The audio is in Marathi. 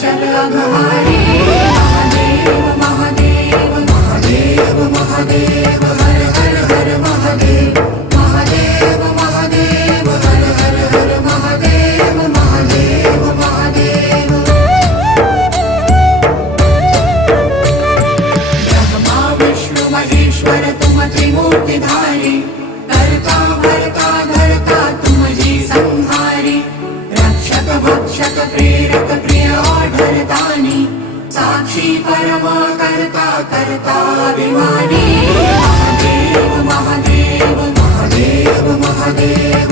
चल अघहारी महादेव महादेव महादेव महादेव हर हर हर महादेव महादेव महादेव हर हर हर महादेव महादेव महादेव ब्रह्मा विष्णु महेश्वर तुम त्रिमूर्तिधारी करता भरता धरता तुम जी संहारी रक्षक भक्षक प्रेरक प्रिय आढरतानी साक्षी परमा करता करता अभिमानी महादेव महादेव महादेव महादेव